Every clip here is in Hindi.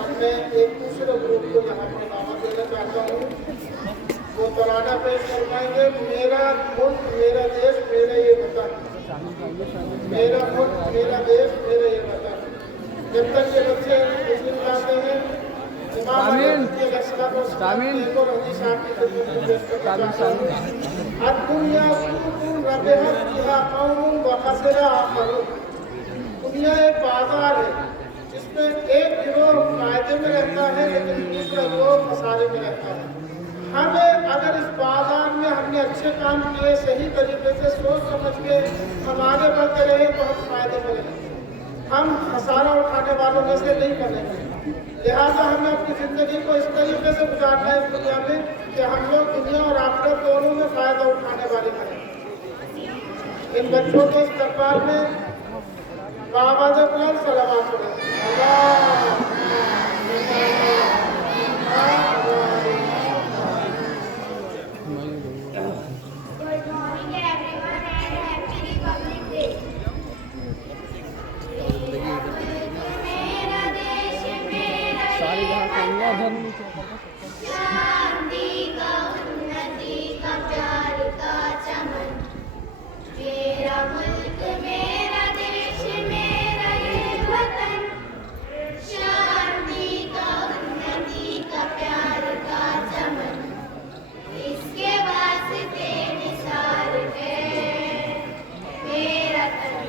अब मैं एक दूसरे ग्रुप को यहाँ पर दावा देना चाहता हूँ। वो तराना पेश करवाएंगे, मेरा मुल्क मेरा देश मेरा ये वतन, मेरा मुल्क मेरा देश मेरा ये वतन। जब तक ये बच्चे मुस्लिम जाते हैं, इमाम के लश्कर को और हदीस साहब की खिदमत में पेश करना चाहता हूँ। दुनिया दुनिया एक बाजार है जिसमें एक गिरोह फायदे में रहता है लेकिन दूसरा गिरोह खसारे में रहता है। हमें अगर इस बाजार में हमने अच्छे काम किए, सही तरीके से सोच समझ के हम आगे बढ़ते रहे तो हम फायदे में रहेंगे, हम खसारा उठाने वालों में से नहीं बनेंगे। लिहाजा हमें अपनी जिंदगी को इस तरीके से गुजारना है इस दुनिया में कि हम लोग दुनिया और आखिरत दोनों में फायदा उठाने वाले बने। इन बच्चों के इस्तकबाल में बाबाज बुलंद सलावत पढ़ें। शांति का उन्नति का प्यार का चमन, मेरा मुल्क मेरा देश मेरा ये वतन। शांति का उन्नति का प्यार का चमन, इसके वास्ते निसार है मेरा तन,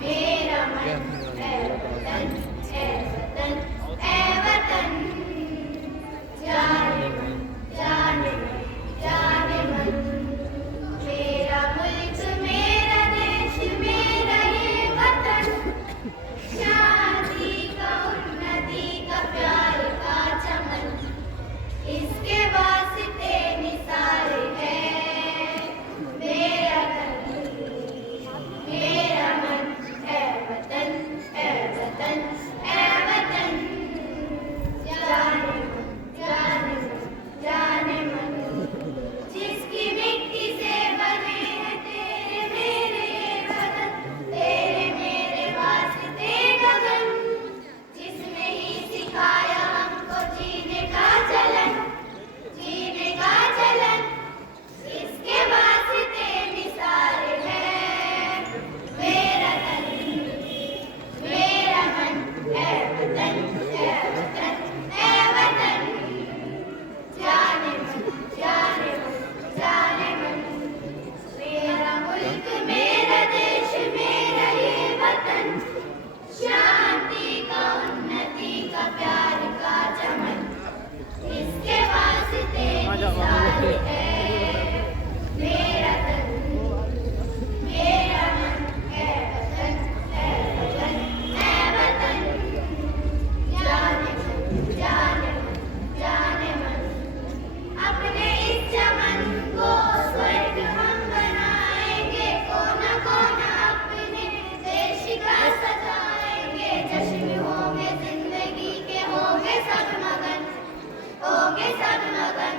मेरा मन है वतन, है वतन, है वतन। जाने मन, जाने मन, जाने मन, मेरा मुल्क मेरा देश मेरा ये वतन। शांति का उन्नति का प्यार का चमन, इसके वास्ते निसार है मेरा तन, मेरा मन है वतन, है वतन, है वतन। जाने मन, जाने मन, जाने मन, जिसकी मिट्टी से बने हैं तेरे मेरे ये वतन, तेरे मेरे वास्ते गगन, जिसने ही सिखाया हमको जीने का चलन, जीने का चलन, इसके वास्ते निसार है मेरा तन, मेरा मन है वतन, है वतन, है वतन। जाने मन, जाने मन, जाने मन, मेरा मुल्क मेरा देश मेरा ये वतन। शांति का उन्नति का प्यार का चमन, इसके वास्ते निसार है मेरा तन, मेरा मन है वतन, है वतन, है वतन। जाने मन, जाने मन, जाने मन, अपने इस चमन को स्वर्ग हम बनाएंगे, कोना कोना अपने देश का सजाएंगे। जश्न होंगे जिंदगी के, होंगे सब मगन, होंगे सब मगन।